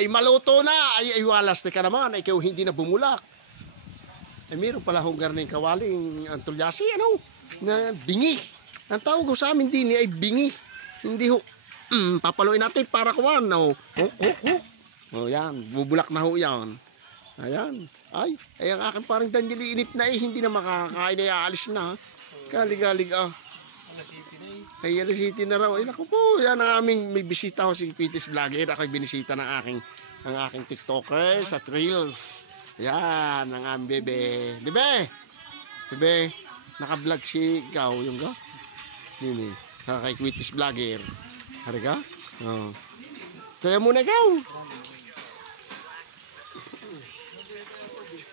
Ay maluto na. Ay walas na ka naman. Ay ikaw hindi na bumulak. Ay meron pala hong garning kawaling antulyasi. Ano? Na bingi. Ang tawag ko sa amin din ay bingi. Hindi ho. Papaluin natin para kuwan. Oh, yan. Bubulak na ho yan. Ayan. Ay ang akin parang Daniel inip na hindi na makakain ay aalis na. Galig ah. Ay alas city na raw. Ay naku po. Yan ang aming may bisita ho si Pitis Vlogger. Ako'y binisita ng aking tiktokers at reels. Yan ang aming bebe. Bebe. Naka-vlog si ikaw yung ga. Nini. Kay Pitis Vlogger. Hari ka? Oh. Saya muna ikaw.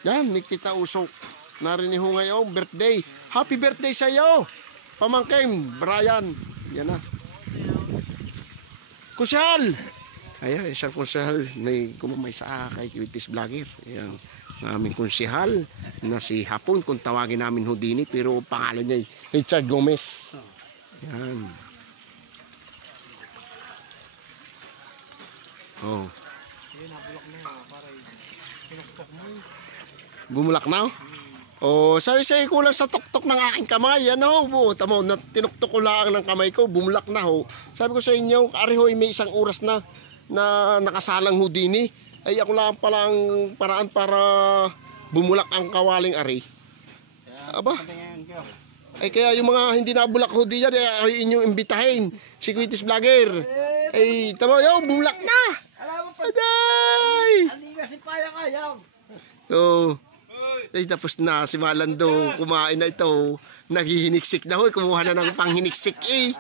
Yan, may kita usok. Narinig ho ngayon, birthday. Happy birthday sa iyo. Pamangkin, Brian. Yan na. Kusal. Ayan, isang kusal. May kumamay sa kay Pitis Vlogger. Ayan, aming konsihal na si Hapon. Kung tawagin namin Houdini, pero pangalan niya Richard Gomez. Yan. Oh. Bumulak na? Oh, sabi kulang sa tuktok ng aking kamay. Ano ho? Tamo, tinuktok ko lang ng kamay ko, bumulak na ho. Sabi ko sa inyo, arihoy may isang oras na nakasalang Houdini. Ay ako lang pala ang paraan para bumulak ang kawaling ari. Aba? Ay kaya yung mga hindi nabulak Houdini yan, ay inyong imbitahin. Si Pitis Vlogger. Ay, tamo, bumulak na! Aday! Hindi kasi paya kayaw. Oh. Ay tapos na si Malando kumain na ito. Naghihiniksik na ho. Kumuha na ng panghiniksik eh.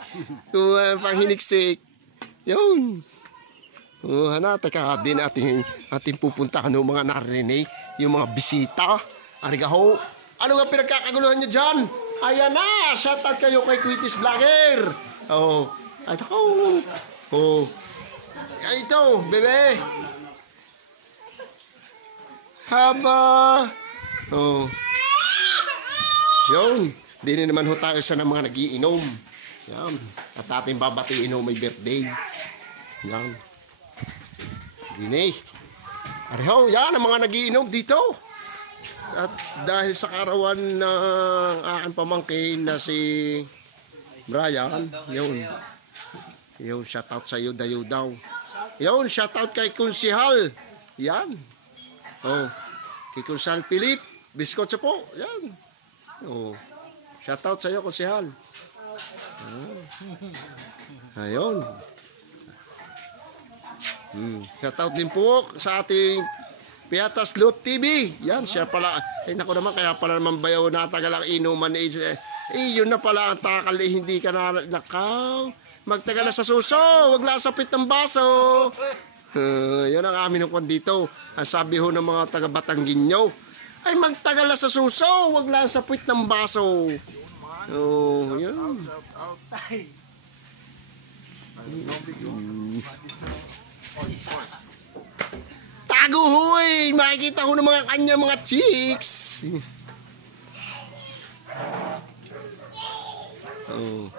Kumuha ng panghiniksik. Yun. Kumuha na. Teka din ating pupuntahan ng mga narinig. Yung mga bisita. Ariga ho. Ano nga pinagkakaguluhan nyo dyan? Ayan na. Shoutout kayo kay Pitis Vlogger. Oh. Ay ako. Oh. Ay ito. Bebe. Haba. Oh. Yun. Di naman ho tayo sa mga nagiinom. Yan. At ating babatiin ho may birthday. Yan. Dini. Ariho, yan ang mga nagiinom dito. At dahil sa karawan ng aking pamangkin na si Brian, yun. Yun, shoutout sa iyo, dayo daw. Yun, shoutout kay Konsihal. Yan. Oh. Kay Konsihal Philip. Biskotso po. Yan. Oh. Shoutout sa iyo, Konsihal. Ayun. Shoutout din po sa ating Piatas Loop TV. Yan, siya pala. Eh, naku naman, kaya pala naman bayaw natagal ang inuman. Yun na pala ang takal. Hindi ka na nakaw. Magtagal na sa suso. Huwag lasapit ng baso. Yun ang amin ng dito. Ang sabi ho ng mga taga-Batangginyo, ay magtagal na sa suso, wag lang sa puwit ng baso. Oh, yun. Tago huy! Makikita ko ng mga kanya mga chicks. Oh.